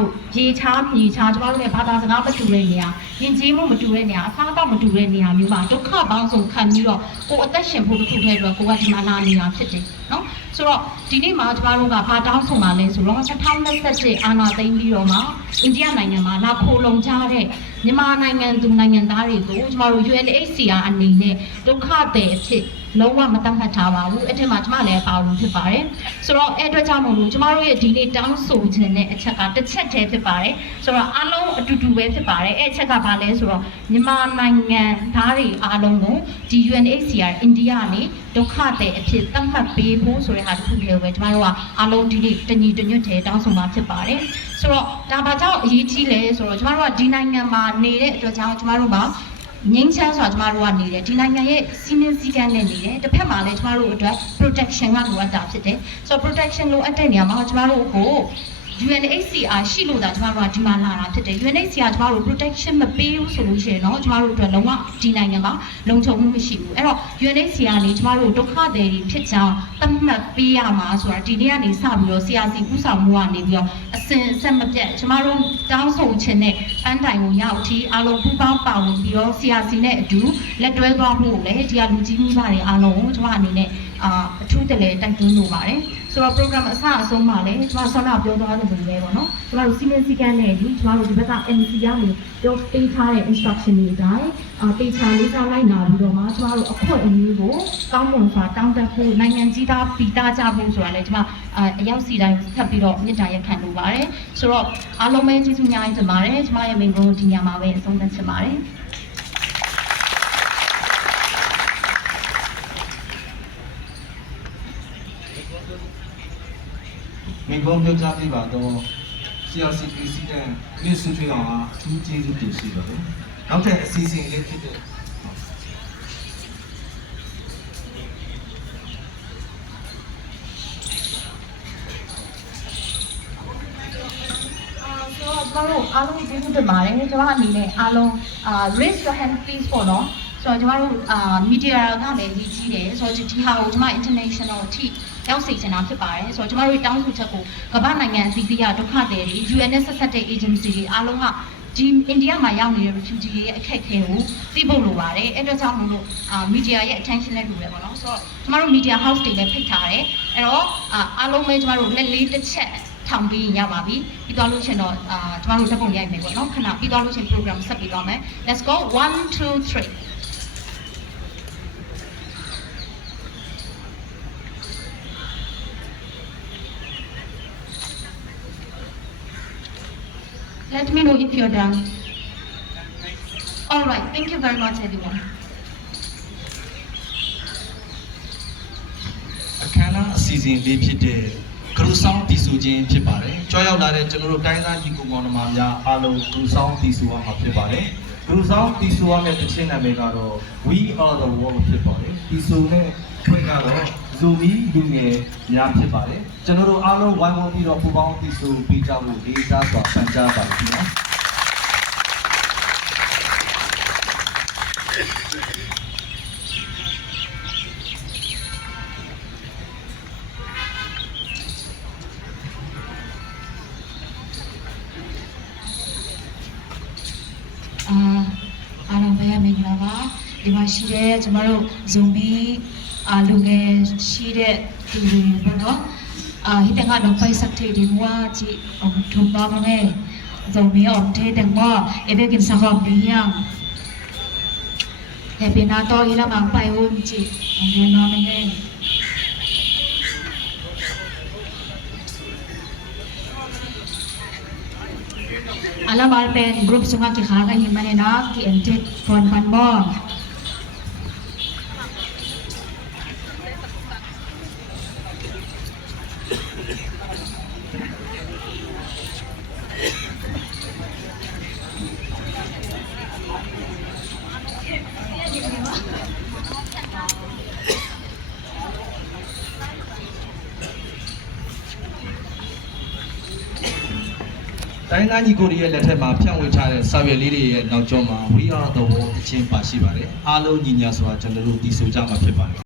တို့ရေချားမြေချားကျမတို့လည်းဘာသာစကားမတူတဲ့နေရာယဉ်ကျေးမှုမတူတဲ့နေရာအစားအသောက်မတူတဲ့နေရာမျိုးမှာဒုက္ခပေါင်းစုံခံပြီးတော့ကိုယ်အသက်ရှင်ဖို့တစ်ခုတည်းအတွက်ကိုကဒီမှာလာနေတာဖြစ်တယ်နော်ဆိုတော့ဒီနေ့မှာကျမတို့ကဘာတောင်းဆိုမှာလဲဆိုတော့2021အာဏာသိမ်းပြီးတော့မှအိန္ဒိယနိုင်ငံမှာလာခိုလုံကြတဲ့မြန်မာနိုင်ငံသူနိုင်ငံသားတွေကိုကျမတို့ UNHCR အနေနဲ့ဒုက္ခသည်အဖြစ်လုံးဝမသတ်မှတ်ထားပါဘူးအဲ့ဒီမှာကျမလည်းပါဝင်ဖြစ်ပါတယ်ဆိုတော့အဲ့အတွက်ကြောင့်မို့လို့ကျမတို့ရဲ့ဒီနေ့တောင်းဆိုခြင်းတဲ့အချက်ကတစ်ချက်တည်းဖြစ်ပါတယ်ဆိုတော့အားလုံးအတူတူပဲဖြစ်ပါတယ်အဲ့အချက်ကဘာလဲဆိုတော့မြန်မာနိုင်ငံသားတွေအားလုံးကိုဒီ UNHCR အိန္ဒိယကနေဒုက္ခသည်အဖြစ်သတ်မှတ်ပေးဖို့ဆိုတဲ့ဟာတစ်ခုလေးပဲကျမတို့ကအားလုံးဒီနေ့တညီတညွတ်တည်းတောင်းဆိုမှာဖြစ်ပါတယ်ဆိုတော့ဒါဘာကြောင့်အရေးကြီးလဲဆိုတော့ကျမတို့ကဒီနိုင်ငံမှာနေတဲ့အတွက်ကြောင့်ကျမတို့မှာငင်းချမ်းစွာကျမတို့ကနေတယ်ဒီနိုင်ငံရဲ့စီမင်းစည်းကမ်းနဲ့နေတယ်တစ်ဖက်မှာလည်းကျမတို့အတွက် protection ကလိုအပ်တာဖြစ်တယ်ဆိုတော့ protection လိုအပ်တဲ့နေရာမှာကျမတို့ကို UNHCR ရှိလို့ဒါကျမတို့ကဒီမှာလာတာဖြစ်တယ် UNHCR ကျမတို့ protection မပေးဘူးဆိုလို့ရှိရင်တော့ကျမတို့အတွက်လုံးဝဒီနိုင်ငံမှာလုံခြုံမှုမရှိဘူးအဲ့တော့ UNHCR နေကျမတို့ဒုက္ခသည်တွေဖြစ်ကြောင်းသတ်မှတ်ပေးရမှာဆိုတာဒီနေ့ကနေစပြီးတော့ CRC ဥဆောင်မှုကနေပြီးတော့အစဉ်အဆက်မပြတ်ကျမတို့တောင်းဆိုခြင်းနဲ့ပန်းတိုင်ကိုရောက်ထိအားလုံးပူးပေါင်းပါဝင်ပြီးတော့ CRC နဲ့အတူလက်တွဲသွားမှုကိုလည်းဒီကလူကြီးမိဘတွေအားလုံးကိုကျမအနေနဲ့အထူးတလဲတိုက်တွန်းလိုပါတယ်ဆိုတော့ program အစအဆုံးမှာလည်းကျမဆောင်းပြောသွားသလိုပဲပေါ့နော်ကျမတို့စီမင်းစည်းကမ်းနဲ့ဒီကျမတို့ဒီဘက်က NC ကနေပြောပေးထားတဲ့ instruction တွေအတိုင်းတေချာလေးစားလိုက်နာပြီးတော့မှကျမတို့အခွင့်အရေးကိုကောင်းမွန်စွာတောင်းတဖို့နိုင်ငံကြီးသားပြည်သားကြဖို့ဆိုတာလည်းကျမအရောက်စီတိုင်းထပ်ပြီးတော့မြစ်တာရက်ခံလိုပါတယ်ဆိုတော့အားလုံးပဲကျေးဇူးများတင်ပါတယ်ကျမရဲ့မိန့်ခွန်းဒီညမှာပဲအဆုံးသတ်ချင်ပါတယ်မိဘပြောကြားပြပါတော့ CRC ပြည်စည်းတဲ့နေ့စုထွေးအောင်အထူးကျေးဇူးတင်ရှိပါတယ်။နောက်ထပ်အစီအစဉ်လေးဖြစ်တဲ့ကျွန်တော်တို့အားလုံးကျေးဇူးတင်ပါတယ်ကျွန်တော်အနေနဲ့အားလုံးraise your hand please ပေါ့နော်ဆိုတော့ကျွန်တော်တို့media ကလည်းကြီးကြီးတယ်ဆိုတော့ဒီဟာကိုကျွန်မ international အထိရောက်စေချင်တာဖြစ်ပါတယ်ဆိုတော့ကျွန်တော်တို့တောင်းဆိုချက်ကိုကမ္ဘာနိုင်ငံအသီးသီးကဒုက္ခသည်တွေ UN နဲ့ဆက်ဆက်တဲ့ agency တွေအားလုံးကဒီအိန္ဒိယမှာရောက်နေတဲ့ refugee တွေရဲ့အခက်အခဲကိုသိဖို့လိုပါတယ်အဲ့အတွက်ကြောင့်မို့လို့media ရဲ့ attention နဲ့လိုတယ်ပေါ့နော်ဆိုတော့ကျွန်တော်တို့ media house တွေလည်းဖိတ်ထားတယ်အဲ့တော့အားလုံးပဲကျွန်တော်တို့လက်လေးတစ်ချက်ထောင်ပြီးရပါပြီပြီးသွားလို့ရှင်တော့ကျွန်တော်တို့တက်ပုံရိုက်မယ်ပေါ့နော်ခဏပြီးသွားလို့ရှင် program ဆက်ပြီးသွားမယ် let's go 1 2 3 Let me know if you're done. All right. Thank you very much, everyone. အခမ်းအနားအစီအစဉ်လေးဖြစ်တဲ့ဂရုဆောင်တည်ဆူခြင်းဖြစ်ပါတယ်။ကြွားရောက်လာတဲ့ကျွန်တော်တို့တိုင်းသားညီကိုမောင်နှမများအားလုံးဂရုဆောင်တည်ဆူအောင်ဖြစ်ပါတယ်။ဂရုဆောင်တည်ဆူအောင်တဲ့တခြင်းနာမည်ကတော့ We Are the World ဖြစ်ပါတယ်။တည်ဆူနဲ့ထွေကတော့ဇူမီလူငယ်များဖြစ်ပါတယ်။ကျွန်တော်တို့အားလုံးဝိုင်းဝန်းပြီးတော့ပူပေါင်းတည်ဆူပေးကြဖို့လေးစားစွာပန်ကြားပါတယ်ခင်ဗျာ။အားလုံးပဲမင်္ဂလာပါဒီမှာရှိတဲ့ကျမတို့ဇုံမီလူငယ်ရှိတဲ့သူတွေပေါ့နော်ဟိတကတော့ပိုက်စက်တွေဒီမွားကြည့်ထုံပါမယ်ဇုံမီအောင်တဲ့တဲ့မောအဘကင်စဟောဘီယံဟေပနာတော့ဟိလာမပိုင်ဝင်ကြည့်ငယ်နော်ငယ်alam alpen group sunga ki khaga himane na ki entet fon pan moတိုင်းသားညီကိုတွေရဲ့လက်ထက်မှာဖြန့်ဝေချတဲ့စာရွက်လေးတွေရဲ့နောက်ကျောမှာ We Are the World အချင်းပါရှိပါတယ်အားလုံးညီညာဆိုတာကျွန်တော်တို့တည်ဆိုကြမှာဖြစ်ပါတယ်